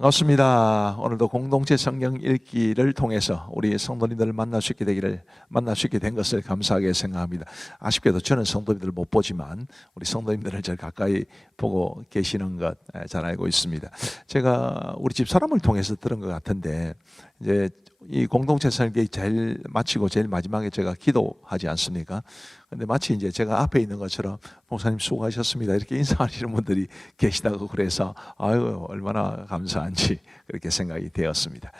반갑습니다. 오늘도 공동체 성경 읽기를 통해서 우리 성도님들을 만날 수 있게 된 것을 감사하게 생각합니다. 아쉽게도 저는 성도님들을 못 보지만 우리 성도님들을 제일 가까이 보고 계시는 것 잘 알고 있습니다. 제가 우리 집 사람을 통해서 들은 것 같은데, 이제 이 공동체 성경이 제일 마치고 제일 마지막에 제가 기도하지 않습니까? 근데 마치 이제 제가 앞에 있는 것처럼 목사님 수고하셨습니다 이렇게 인사하시는 분들이 계시다고, 그래서 아유 얼마나 감사한지 그렇게 생각이 되었습니다.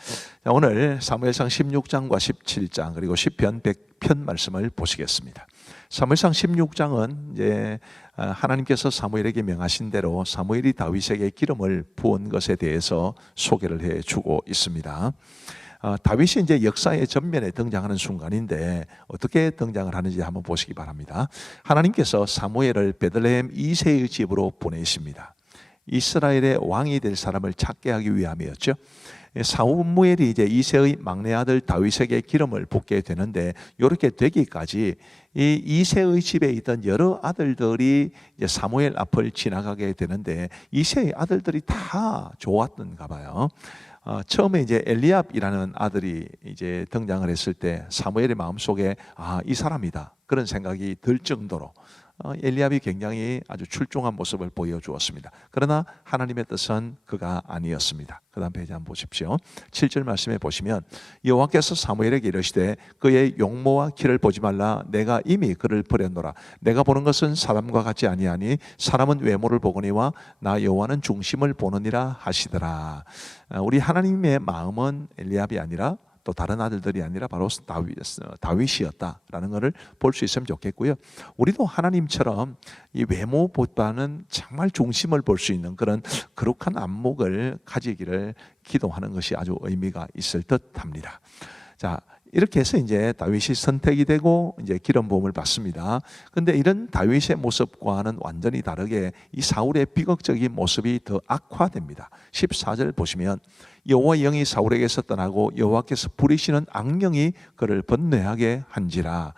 자, 오늘 사무엘상 16장과 17장 그리고 시편 100편 말씀을 보시겠습니다. 사무엘상 16장은 이제 하나님께서 사무엘에게 명하신 대로 사무엘이 다윗에게 기름을 부은 것에 대해서 소개를 해주고 있습니다. 다윗이 이제 역사의 전면에 등장하는 순간인데 어떻게 등장을 하는지 한번 보시기 바랍니다. 하나님께서 사무엘을 베들레헴 이새의 집으로 보내십니다. 이스라엘의 왕이 될 사람을 찾게 하기 위함이었죠. 사무엘이 이제 이새의 막내 아들 다윗에게 기름을 붓게 되는데, 이렇게 되기까지 이 이새의 집에 있던 여러 아들들이 이제 사무엘 앞을 지나가게 되는데, 이새의 아들들이 다 좋았던가 봐요. 처음에 이제 엘리압이라는 아들이 이제 등장을 했을 때 사무엘의 마음속에 이 사람이다 그런 생각이 들 정도로 엘리압이 굉장히 아주 출중한 모습을 보여주었습니다. 그러나 하나님의 뜻은 그가 아니었습니다. 그 다음 페이지 한번 보십시오. 7절 말씀에 보시면, 여호와께서 사무엘에게 이르시되 그의 용모와 키를 보지 말라. 내가 이미 그를 버렸노라. 내가 보는 것은 사람과 같지 아니하니 사람은 외모를 보거니와 나 여호와는 중심을 보느니라 하시더라. 우리 하나님의 마음은 엘리압이 아니라 또 다른 아들들이 아니라 바로 다윗이었다라는 것을 볼 수 있으면 좋겠고요. 우리도 하나님처럼 이 외모보다는 정말 중심을 볼 수 있는 그런 거룩한 안목을 가지기를 기도하는 것이 아주 의미가 있을 듯합니다. 자, 이렇게 해서 이제 다윗이 선택이 되고 이제 기름 부음을 받습니다. 그런데 이런 다윗의 모습과는 완전히 다르게 이 사울의 비극적인 모습이 더 악화됩니다. 14절 보시면, 여호와의 영이 사울에게서 떠나고 여호와께서 부리시는 악령이 그를 번뇌하게 한지라.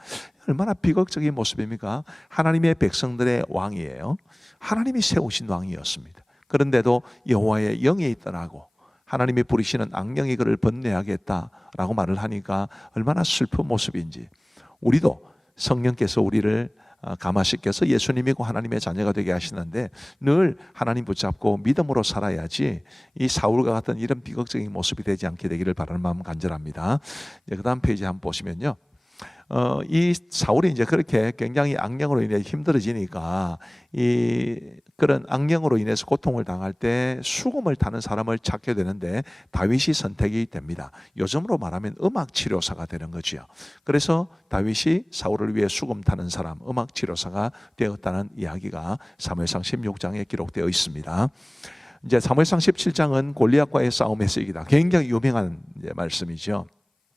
얼마나 비극적인 모습입니까? 하나님의 백성들의 왕이에요. 하나님이 세우신 왕이었습니다. 그런데도 여호와의 영이 떠나고 하나님이 부리시는 악령이 그를 번뇌하겠다라고 말을 하니까 얼마나 슬픈 모습인지. 우리도 성령께서 우리를 감화시켜서 예수님이고 하나님의 자녀가 되게 하시는데 늘 하나님 붙잡고 믿음으로 살아야지 이 사울과 같은 이런 비극적인 모습이 되지 않게 되기를 바라는 마음 간절합니다. 그 다음 페이지 한번 보시면요, 이 사울이 이제 그렇게 굉장히 악령으로 인해 힘들어지니까 이 그런 악령으로 인해서 고통을 당할 때 수금을 타는 사람을 찾게 되는데 다윗이 선택이 됩니다. 요즘으로 말하면 음악 치료사가 되는 거죠. 그래서 다윗이 사울을 위해 수금 타는 사람, 음악 치료사가 되었다는 이야기가 사무엘상 16장에 기록되어 있습니다. 이제 사무엘상 17장은 골리앗과의 싸움의 쓰기다. 굉장히 유명한 말씀이죠.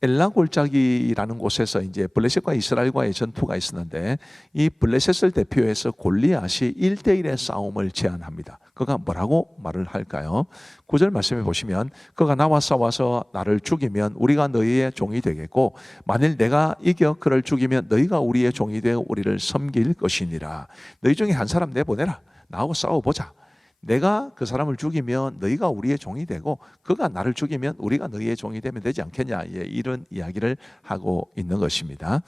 엘라 골짜기라는 곳에서 이제 블레셋과 이스라엘과의 전투가 있었는데, 이 블레셋을 대표해서 골리앗이 1대1의 싸움을 제안합니다. 그가 뭐라고 말을 할까요? 9절 말씀해 보시면, 그가 나와 싸워서 나를 죽이면 우리가 너희의 종이 되겠고, 만일 내가 이겨 그를 죽이면 너희가 우리의 종이 되어 우리를 섬길 것이니라. 너희 중에 한 사람 내보내라. 나하고 싸워보자. 내가 그 사람을 죽이면 너희가 우리의 종이 되고 그가 나를 죽이면 우리가 너희의 종이 되면 되지 않겠냐, 이런 이야기를 하고 있는 것입니다.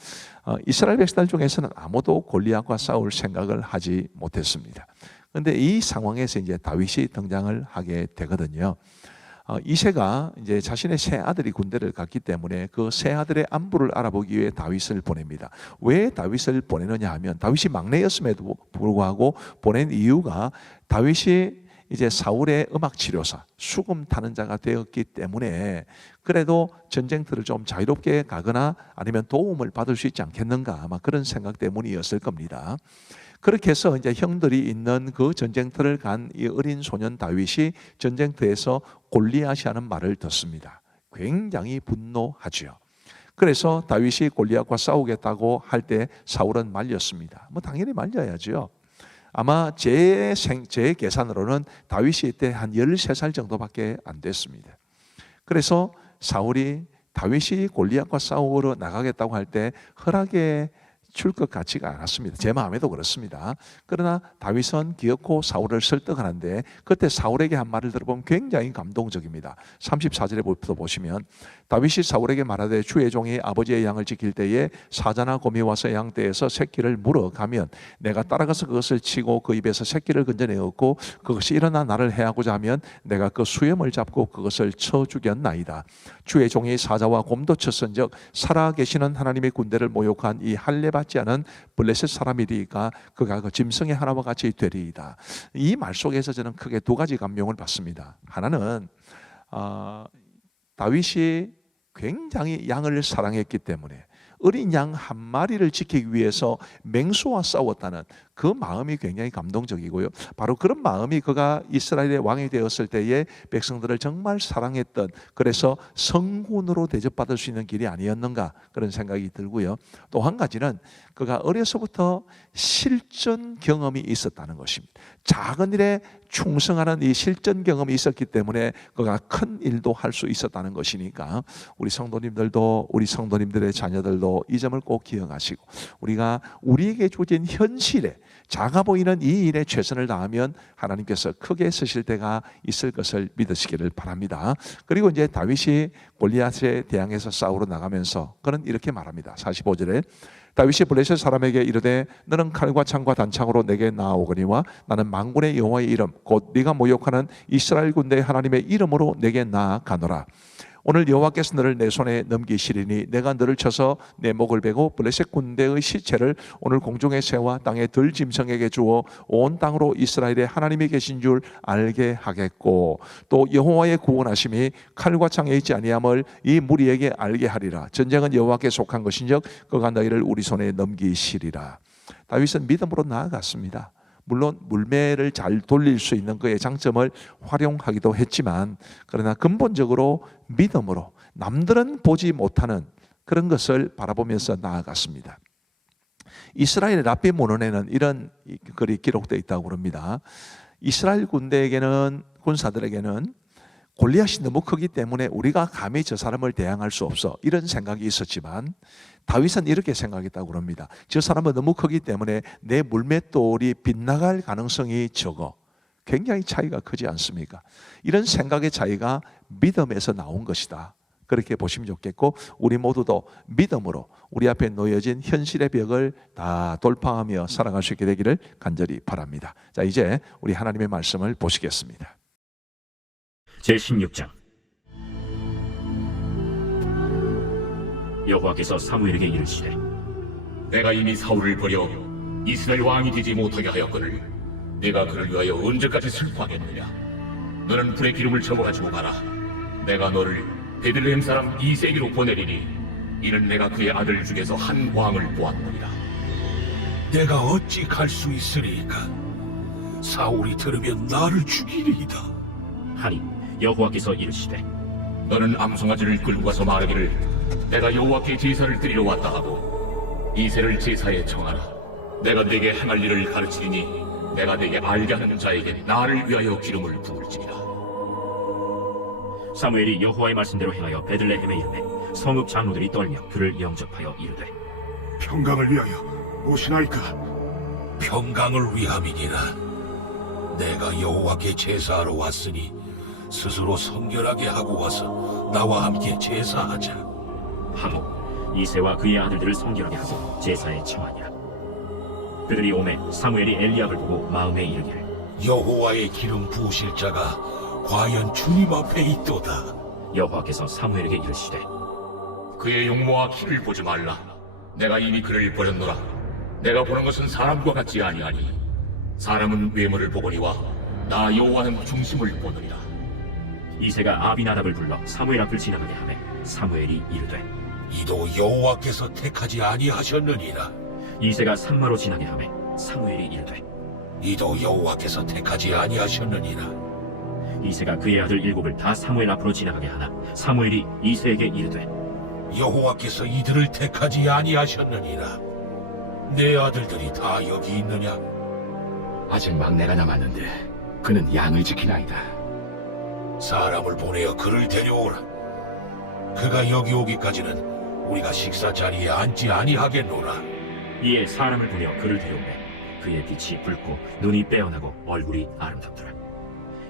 이스라엘 백성들 중에서는 아무도 골리앗과 싸울 생각을 하지 못했습니다. 그런데 이 상황에서 이제 다윗이 등장을 하게 되거든요. 이새가 이제 자신의 세 아들이 군대를 갔기 때문에 그 세 아들의 안부를 알아보기 위해 다윗을 보냅니다. 왜 다윗을 보내느냐 하면, 다윗이 막내였음에도 불구하고 보낸 이유가 다윗이 이제 사울의 음악 치료사, 수금 타는 자가 되었기 때문에 그래도 전쟁터를 좀 자유롭게 가거나 아니면 도움을 받을 수 있지 않겠는가, 아마 그런 생각 때문이었을 겁니다. 그렇게 해서 이제 형들이 있는 그 전쟁터를 간 이 어린 소년 다윗이 전쟁터에서 골리앗이 하는 말을 듣습니다. 굉장히 분노하죠. 그래서 다윗이 골리앗과 싸우겠다고 할 때 사울은 말렸습니다. 당연히 말려야죠. 아마 제 계산으로는 다윗이 이때 한 13살 정도밖에 안 됐습니다. 그래서 사울이 다윗이 골리앗과 싸우러 나가겠다고 할 때 허락해 줄 것 같지가 않았습니다. 제 마음에도 그렇습니다. 그러나 다윗은 기어코 사울을 설득하는데 그때 사울에게 한 말을 들어보면 굉장히 감동적입니다. 34절에부터 보시면 다윗이 사울에게 말하되 주의 종이 아버지의 양을 지킬 때에 사자나 곰이 와서 양떼에서 새끼를 물어가면 내가 따라가서 그것을 치고 그 입에서 새끼를 건져내었고 그것이 일어나 나를 해하고자 하면 내가 그 수염을 잡고 그것을 쳐 죽였나이다. 주의 종이 사자와 곰도 쳤은즉 살아계시는 하나님의 군대를 모욕한 이 할례받지 않은 블레셋 사람이리까 그가 그 짐승의 하나와 같이 되리이다. 이 말 속에서 저는 크게 두 가지 감명을 받습니다. 하나는 다윗이 굉장히 양을 사랑했기 때문에 어린 양 한 마리를 지키기 위해서 맹수와 싸웠다는 그 마음이 굉장히 감동적이고요. 바로 그런 마음이 그가 이스라엘의 왕이 되었을 때에 백성들을 정말 사랑했던, 그래서 성군으로 대접받을 수 있는 길이 아니었는가 그런 생각이 들고요. 또 한 가지는 그가 어려서부터 실전 경험이 있었다는 것입니다. 작은 일에 충성하는 이 실전 경험이 있었기 때문에 그가 큰 일도 할 수 있었다는 것이니까 우리 성도님들도, 우리 성도님들의 자녀들도 이 점을 꼭 기억하시고 우리가 우리에게 주어진 현실에 작아 보이는 이 일에 최선을 다하면 하나님께서 크게 쓰실 때가 있을 것을 믿으시기를 바랍니다. 그리고 이제 다윗이 골리앗에 대항해서 싸우러 나가면서 그는 이렇게 말합니다. 45절에 다윗이 블레셋 사람에게 이르되 너는 칼과 창과 단창으로 내게 나아오거니와 나는 만군의 여호와의 이름 곧 네가 모욕하는 이스라엘 군대의 하나님의 이름으로 내게 나아가노라. 오늘 여호와께서 너를 내 손에 넘기시리니 내가 너를 쳐서 내 목을 베고 블레셋 군대의 시체를 오늘 공중의 새와 땅의 들짐승에게 주어 온 땅으로 이스라엘의 하나님이 계신 줄 알게 하겠고 또 여호와의 구원하심이 칼과 창에 있지 아니함을 이 무리에게 알게 하리라. 전쟁은 여호와께 속한 것인즉 그가 너희를 우리 손에 넘기시리라. 다윗은 믿음으로 나아갔습니다. 물론 물매를 잘 돌릴 수 있는 그의 장점을 활용하기도 했지만 그러나 근본적으로 믿음으로 남들은 보지 못하는 그런 것을 바라보면서 나아갔습니다. 이스라엘 랍비 문헌에는 이런 글이 기록되어 있다고 합니다. 이스라엘 군사들에게는 골리앗이 너무 크기 때문에 우리가 감히 저 사람을 대항할 수 없어 이런 생각이 있었지만 다윗은 이렇게 생각했다고 합니다. 저 사람은 너무 크기 때문에 내 물맷돌이 빗나갈 가능성이 적어. 굉장히 차이가 크지 않습니까? 이런 생각의 차이가 믿음에서 나온 것이다. 그렇게 보시면 좋겠고 우리 모두도 믿음으로 우리 앞에 놓여진 현실의 벽을 다 돌파하며 살아갈 수 있게 되기를 간절히 바랍니다. 자, 이제 우리 하나님의 말씀을 보시겠습니다. 제16장. 여호와께서 사무엘에게 이르시되 내가 이미 사울을 버려 이스라엘 왕이 되지 못하게 하였거늘 내가 그를 위하여 언제까지 슬퍼하겠느냐. 너는 불의 기름을 접어가지고 가라. 내가 너를 베들레헴 사람 이세기로 보내리니 이는 내가 그의 아들 중에서 한 왕을 보았느니라. 내가 어찌 갈 수 있으리까? 사울이 들으면 나를 죽이리이다. 하니 여호와께서 이르시되 너는 암송아지를 끌고 가서 말하기를 내가 여호와께 제사를 드리러 왔다 하고 이새를 제사에 청하라. 내가 네게 행할 일을 가르치리니 내가 네게 알게 하는 자에게 나를 위하여 기름을 부을지니라. 사무엘이 여호와의 말씀대로 행하여 베들레헴에 이르매 성읍 장로들이 떨며 그를 영접하여 이르되 평강을 위하여 무엇이나이까? 평강을 위함이니라. 내가 여호와께 제사하러 왔으니 스스로 성결하게 하고 와서 나와 함께 제사하자. 하고 이새와 그의 아들들을 성결하게 하고 제사에 청하니라. 그들이 오매 사무엘이 엘리압을 보고 마음에 이르기를 여호와의 기름 부으실 자가 과연 주님 앞에 있도다. 여호와께서 사무엘에게 이르시되 그의 용모와 키를 보지 말라. 내가 이미 그를 버렸노라. 내가 보는 것은 사람과 같지 아니하니 사람은 외모를 보거니와 나 여호와는 중심을 보느니라. 이새가 아비나답을 불러 사무엘 앞을 지나가게 하매 사무엘이 이르되 이도 여호와께서 택하지 아니하셨느니라. 이새가 산마로 지나게 하매 사무엘이 이르되 이도 여호와께서 택하지 아니하셨느니라. 이새가 그의 아들 7을 다 사무엘 앞으로 지나가게 하나 사무엘이 이새에게 이르되 여호와께서 이들을 택하지 아니하셨느니라. 내 아들들이 다 여기 있느냐? 아직 막내가 남았는데 그는 양을 지키나이다. 사람을 보내어 그를 데려오라. 그가 여기 오기까지는 우리가 식사 자리에 앉지 아니하겠노라. 이에 사람을 보내어 그를 데려오매 그의 빛이 붉고 눈이 빼어나고 얼굴이 아름답더라.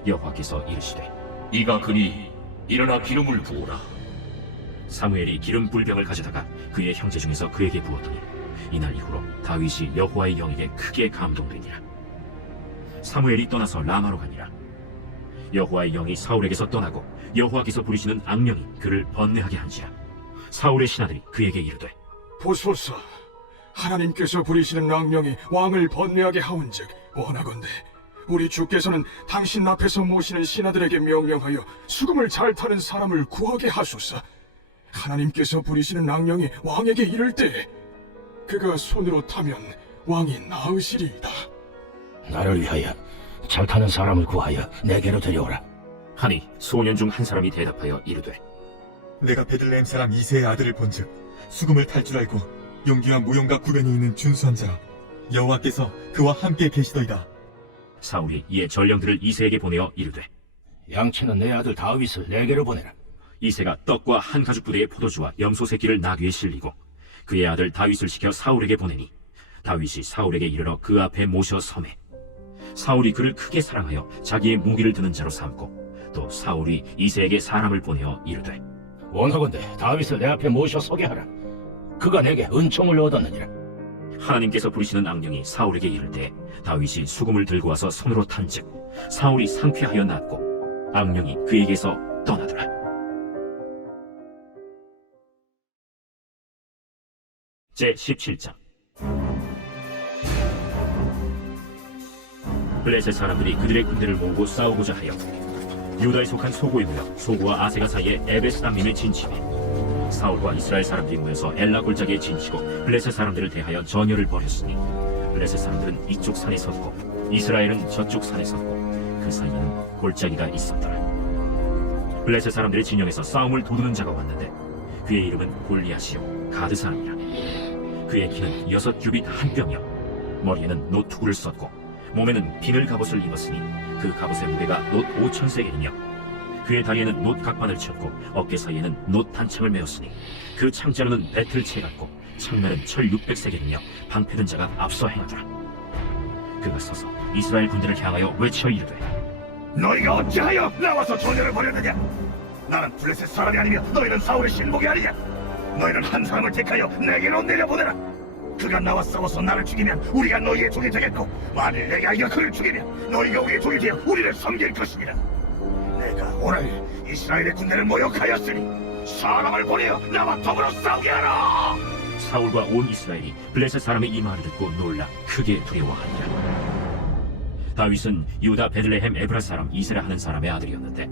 여호와께서 이르시되 이가 그니 일어나 기름을 부으라. 사무엘이 기름 불병을 가져다가 그의 형제 중에서 그에게 부었더니 이날 이후로 다윗이 여호와의 영에게 크게 감동되니라. 사무엘이 떠나서 라마로 가니라. 여호와의 영이 사울에게서 떠나고 여호와께서 부리시는 악령이 그를 번뇌하게 한지라. 사울의 신하들이 그에게 이르되 보소서, 하나님께서 부리시는 악령이 왕을 번뇌하게 하온즉 원하건대 우리 주께서는 당신 앞에서 모시는 신하들에게 명령하여 수금을 잘 타는 사람을 구하게 하소서. 하나님께서 부리시는 악령이 왕에게 이를 때 그가 손으로 타면 왕이 나으시리이다. 나를 위하여 잘 타는 사람을 구하여 내게로 데려오라. 하니 소년 중 한 사람이 대답하여 이르되 내가 베들레헴 사람 이세의 아들을 본즉 수금을 탈 줄 알고 용기와 무용과 구변이 있는 준수한 자 여호와께서 그와 함께 계시더이다. 사울이 이에 전령들을 이새에게 보내어 이르되 양치는 내 아들 다윗을 내게로 보내라. 이새가 떡과 한 가죽 부대의 포도주와 염소 새끼를 나귀에 실리고 그의 아들 다윗을 시켜 사울에게 보내니 다윗이 사울에게 이르러 그 앞에 모셔 섬에 사울이 그를 크게 사랑하여 자기의 무기를 드는 자로 삼고 또 사울이 이새에게 사람을 보내어 이르되 원하건대 다윗을 내 앞에 모셔 서게 하라. 그가 내게 은총을 얻었느니라. 하나님께서 부리시는 악령이 사울에게 이를 때 다윗이 수금을 들고 와서 손으로 탄즉 사울이 상쾌하여 낫고 악령이 그에게서 떠나더라. 제 17장. 블레셋 사람들이 그들의 군대를 모으고 싸우고자 하여 유다에 속한 소고에 모여 소고와 아세가 사이에 에베스담림에 진침해 사울과 이스라엘 사람들이 모여서 엘라 골짜기에 진치고 블레셋 사람들을 대하여 전열을 벌였으니 블레셋 사람들은 이쪽 산에 섰고 이스라엘은 저쪽 산에 섰고 그 사이에는 골짜기가 있었더라. 블레셋 사람들의 진영에서 싸움을 도두는 자가 왔는데 그의 이름은 골리앗이요 가드 사람이라. 그의 키는 6규빗 한 뼘이요 머리에는 놋 투구를 썼고 몸에는 비늘 갑옷을 입었으니 그 갑옷의 무게가 놋 5,000세겔이며 그의 다리에는 놋 각반을 쳤고 어깨 사이에는 놋 단창을 메었으니 그 창자루는 배틀채 같고 창면은 철 600세겔이며 방패든 자가 앞서 행하더라. 그가 서서 이스라엘 군대를 향하여 외쳐 이르되 너희가 어찌하여 나와서 전열을 벌였느냐? 나는 블레셋 사람이 아니며 너희는 사울의 신복이 아니냐? 너희는 한 사람을 택하여 내게로 내려보내라. 그가 나와 싸워서 나를 죽이면 우리가 너희의 종이 되겠고 만일 내가 이겨 그를 죽이면 너희가 우리의 종이 되어 우리를 섬길 것이니라. 내가 오늘 이스라엘의 군대를 모욕하였으니 사람을 보내어 나와 더불어 싸우게 하라. 사울과 온 이스라엘이 블레셋 사람의 이 말을 듣고 놀라 크게 두려워하니라. 다윗은 유다 베들레헴 에브라 사람 이세라 하는 사람의 아들이었는데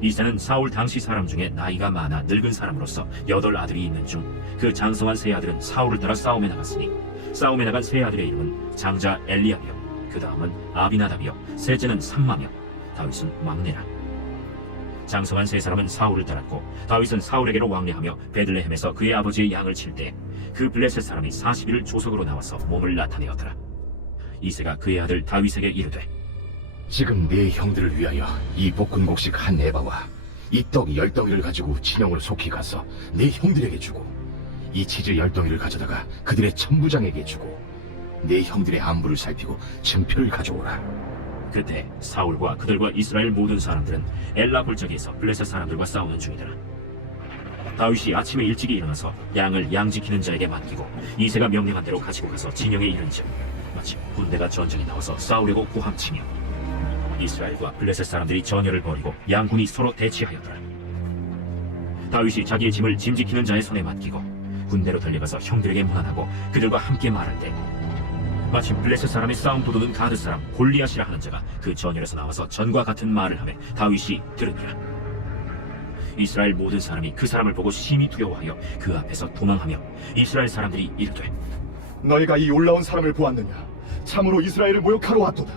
이세는 사울 당시 사람 중에 나이가 많아 늙은 사람으로서 8 아들이 있는 중 그 장성한 세 아들은 사울을 따라 싸움에 나갔으니 싸움에 나간 세 아들의 이름은 장자 엘리압이요 그 다음은 아비나답이요 셋째는 삼마며 다윗은 막내라. 장성한 세 사람은 사울을 따랐고 다윗은 사울에게로 왕래하며 베들레헴에서 그의 아버지의 양을 칠 때 그 블레셋 사람이 40일을 조석으로 나와서 몸을 나타내었더라. 이새가 그의 아들 다윗에게 이르되 지금 네 형들을 위하여 이 볶은곡식 한 에바와 이 떡 10덩이를 가지고 진영으로 속히 가서 네 형들에게 주고 이 치즈 10덩이를 가져다가 그들의 천부장에게 주고 네 형들의 안부를 살피고 증표를 가져오라. 그때 사울과 그들과 이스라엘 모든 사람들은 엘라 골짜기에서 블레셋 사람들과 싸우는 중이더라. 다윗이 아침에 일찍이 일어나서 양을 양 지키는 자에게 맡기고 이새가 명령한 대로 가지고 가서 진영에 이른즉 마침 군대가 전쟁에 나와서 싸우려고 고함치며 이스라엘과 블레셋 사람들이 전열을 벌이고 양군이 서로 대치하였더라. 다윗이 자기의 짐을 짐 지키는 자의 손에 맡기고 군대로 달려가서 형들에게 문안하고 그들과 함께 말할 때 마침 블레셋 사람의 싸움 도두는 가드 사람 골리앗이라 하는 자가 그 전열에서 나와서 전과 같은 말을 하며 다윗이 들으니라. 이스라엘 모든 사람이 그 사람을 보고 심히 두려워하여 그 앞에서 도망하며 이스라엘 사람들이 이르되 너희가 이 올라온 사람을 보았느냐? 참으로 이스라엘을 모욕하러 왔도다.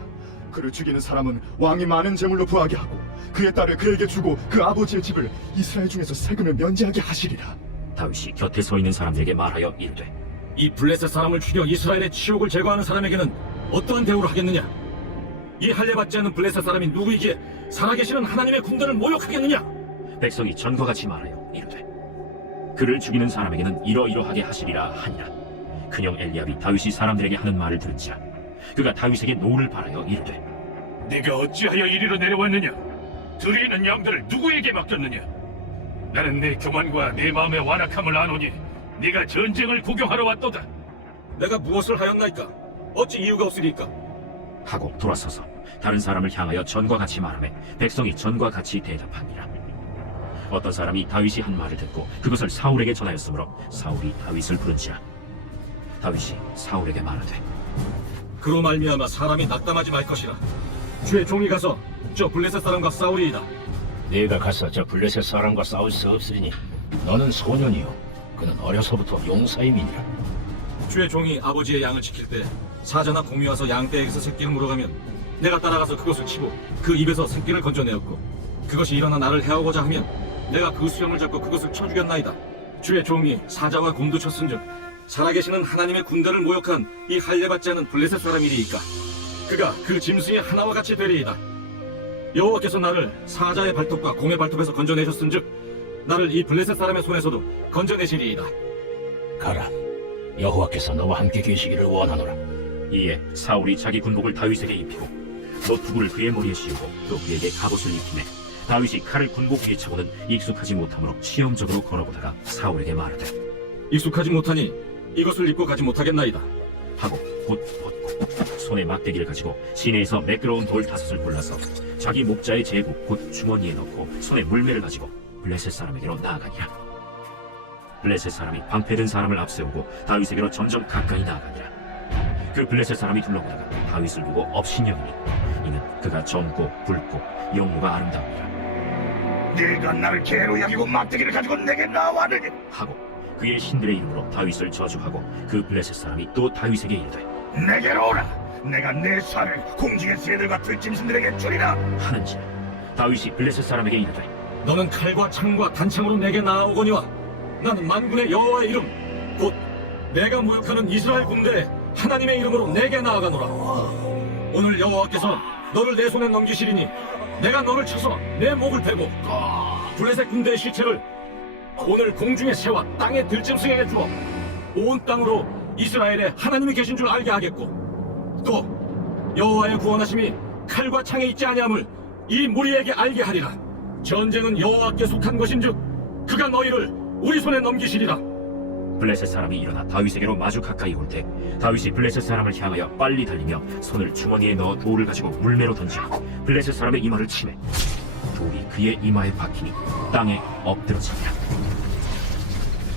그를 죽이는 사람은 왕이 많은 재물로 부하게 하고 그의 딸을 그에게 주고 그 아버지의 집을 이스라엘 중에서 세금을 면제하게 하시리라. 다윗이 곁에 서 있는 사람들에게 말하여 이르되 이 블레셋 사람을 죽여 이스라엘의 치욕을 제거하는 사람에게는 어떠한 대우를 하겠느냐? 이 할례받지 않는 블레셋 사람이 누구이기에 살아계시는 하나님의 군대를 모욕하겠느냐? 백성이 전과 같이 말하여 이르되 그를 죽이는 사람에게는 이러이러하게 하시리라 하니라. 큰형 엘리압이 다윗이 사람들에게 하는 말을 들은지라 그가 다윗에게 노를 바라여 이르되 네가 어찌하여 이리로 내려왔느냐? 들이 있는 양들을 누구에게 맡겼느냐? 나는 내 교만과 내 마음의 완악함을 아노니 네가 전쟁을 구경하러 왔도다. 내가 무엇을 하였나이까? 어찌 이유가 없으리까? 하고 돌아서서 다른 사람을 향하여 전과 같이 말하매 백성이 전과 같이 대답하니라. 어떤 사람이 다윗이 한 말을 듣고 그것을 사울에게 전하였으므로 사울이 다윗을 부른지라. 다윗이 사울에게 말하되 그로 말미암아 사람이 낙담하지 말 것이라. 주의 종이 가서 저 블레셋 사람과 싸우리이다. 네가 가서 저 블레셋 사람과 싸울 수 없으리니 너는 소년이요 그는 어려서부터 용사임이니라. 주의 종이 아버지의 양을 지킬 때 사자나 곰이 와서 양떼에게서 새끼를 물어가면 내가 따라가서 그것을 치고 그 입에서 새끼를 건져내었고 그것이 일어나 나를 해하고자 하면 내가 그 수염을 잡고 그것을 쳐 죽였나이다. 주의 종이 사자와 곰도 쳤은즉 살아계시는 하나님의 군대를 모욕한 이 할례받지 않은 블레셋 사람이리이까. 그가 그 짐승의 하나와 같이 되리이다. 여호와께서 나를 사자의 발톱과 곰의 발톱에서 건져내셨은즉 나를 이 블레셋 사람의 손에서도 건져내시리이다. 가라. 여호와께서 너와 함께 계시기를 원하노라. 이에 사울이 자기 군복을 다윗에게 입히고 노투구를 그의 머리에 씌우고 또 그에게 갑옷을 입히매 다윗이 칼을 군복 위에 차고는 익숙하지 못하므로 시험적으로 걸어보다가 사울에게 말하되 익숙하지 못하니 이것을 입고 가지 못하겠나이다. 하고 곧 벗고 손에 막대기를 가지고 시내에서 매끄러운 돌 5을 골라서 자기 목자의 제구 곧 주머니에 넣고 손에 물매를 가지고 블레셋 사람에게로 나아가니라. 블레셋 사람이 방패든 사람을 앞세우고 다윗에게로 점점 가까이 나아가니라. 그 블레셋 사람이 둘러보다가 다윗을 보고 업신여기니 이는 그가 젊고 붉고 영모가 아름다우니라. 네가 나를 개로 여기고 막대기를 가지고 내게 나와느니 하고 그의 신들의 이름으로 다윗을 저주하고 그 블레셋 사람이 또 다윗에게 이르되 내게로 오라. 내가 내 살을 공중의 새들과 들짐승들에게 주리라. 하는지라. 다윗이 블레셋 사람에게 이르되 너는 칼과 창과 단창으로 내게 나아오거니와 나는 만군의 여호와의 이름 곧 내가 모욕하는 이스라엘 군대에 하나님의 이름으로 내게 나아가노라. 오늘 여호와께서 너를 내 손에 넘기시리니 내가 너를 쳐서 내 목을 베고 블레셋 군대의 시체를 오늘 공중의 새와 땅의 들짐승에게 주어 온 땅으로 이스라엘에 하나님이 계신 줄 알게 하겠고 또 여호와의 구원하심이 칼과 창에 있지 아니함을 이 무리에게 알게 하리라. 전쟁은 여호와께 속한 것인즉 그가 너희를 우리 손에 넘기시리라. 블레셋 사람이 일어나 다윗에게로 마주 가까이 올 때 다윗이 블레셋 사람을 향하여 빨리 달리며 손을 주머니에 넣어 돌을 가지고 물매로 던지고 블레셋 사람의 이마를 치매 돌이 그의 이마에 박히니 땅에 엎드러지니라.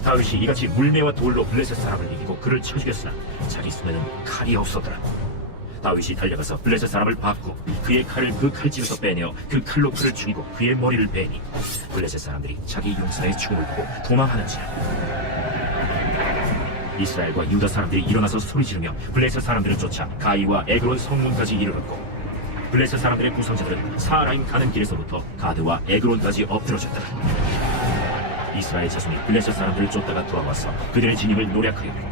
다윗이 이같이 물매와 돌로 블레셋 사람을 이기고 그를 쳐 죽였으나 자기 손에는 칼이 없었더라. 다윗이 달려가서 블레셋 사람을 밟고 그의 칼을 그 칼집에서 빼내어 그 칼로 그를 죽이고 그의 머리를 베니 블레셋 사람들이 자기 용사의 죽음을 보고 도망하는지라. 이스라엘과 유다 사람들이 일어나서 소리 지르며 블레셋 사람들을 쫓아 가이와 에그론 성문까지 이르렀고 블레셋 사람들의 부상자들은 사라임 가는 길에서부터 가드와 에그론까지 엎드러졌더라. 이스라엘 자손이 블레셋 사람들을 쫓다가 돌아와서 그들의 진임을 노략하였고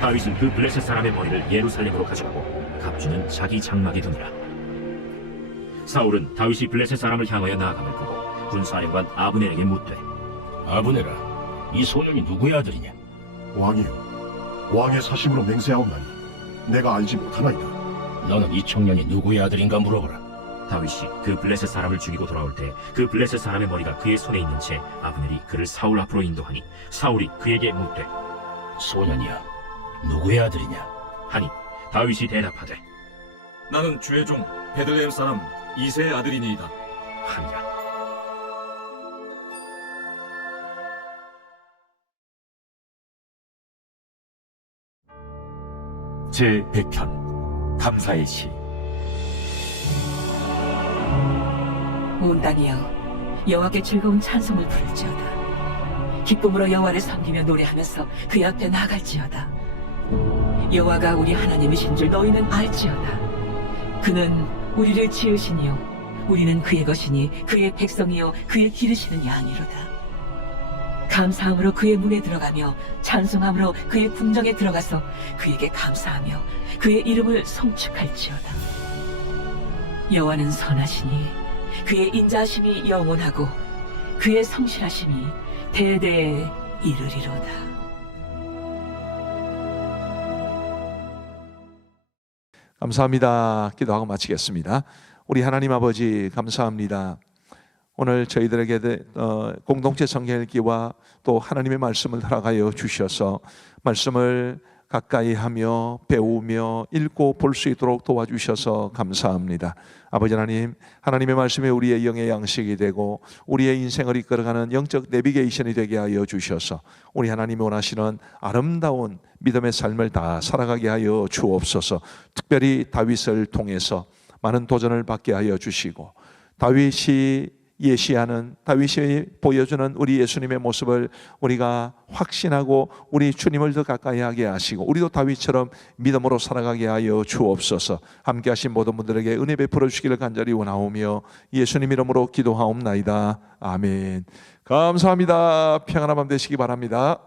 다윗은 그 블레셋 사람의 머리를 예루살렘으로 가져가고 갑주는 자기 장막에 두니라. 사울은 다윗이 블레셋 사람을 향하여 나아감을 보고 군사령관 아브넬에게 묻되 아브네라, 이 소년이 누구의 아들이냐? 왕이요 왕의 사심으로 맹세하옵나니 내가 알지 못하나이다. 너는 이 청년이 누구의 아들인가 물어보라. 다윗이 그 블레셋 사람을 죽이고 돌아올 때 그 블레셋 사람의 머리가 그의 손에 있는 채 아브넬이 그를 사울 앞으로 인도하니 사울이 그에게 묻되 소년이야, 누구의 아들이냐? 하니 다윗이 대답하되 나는 주의 종 베들레헴 사람 이새의 아들이니이다. 하니라. 제100편 감사의 시. 온 땅이여 여호와께 즐거운 찬송을 부를지어다. 기쁨으로 여호와를 섬기며 노래하면서 그 앞에 나갈지어다. 여호와가 우리 하나님이신 줄 너희는 알지어다. 그는 우리를 지으시니요 우리는 그의 것이니 그의 백성이요 그의 기르시는 양이로다. 감사함으로 그의 문에 들어가며 찬송함으로 그의 궁정에 들어가서 그에게 감사하며 그의 이름을 송축할지어다. 여호와는 선하시니 그의 인자하심이 영원하고 그의 성실하심이 대대에 이르리로다. 감사합니다. 기도하고 마치겠습니다. 우리 하나님 아버지 감사합니다. 오늘 저희들에게 공동체 성경 읽기와 또 하나님의 말씀을 허락하여 주셔서 말씀을 가까이 하며 배우며 읽고 볼 수 있도록 도와주셔서 감사합니다. 아버지 하나님, 하나님의 말씀이 우리의 영의 양식이 되고 우리의 인생을 이끌어가는 영적 내비게이션이 되게 하여 주셔서 우리 하나님이 원하시는 아름다운 믿음의 삶을 다 살아가게 하여 주옵소서. 특별히 다윗을 통해서 많은 도전을 받게 하여 주시고 다윗이 예시하는, 다윗이 보여주는 우리 예수님의 모습을 우리가 확신하고 우리 주님을 더 가까이 하게 하시고 우리도 다윗처럼 믿음으로 살아가게 하여 주옵소서. 함께 하신 모든 분들에게 은혜 베풀어 주시기를 간절히 원하오며 예수님 이름으로 기도하옵나이다. 아멘. 감사합니다. 평안한 밤 되시기 바랍니다.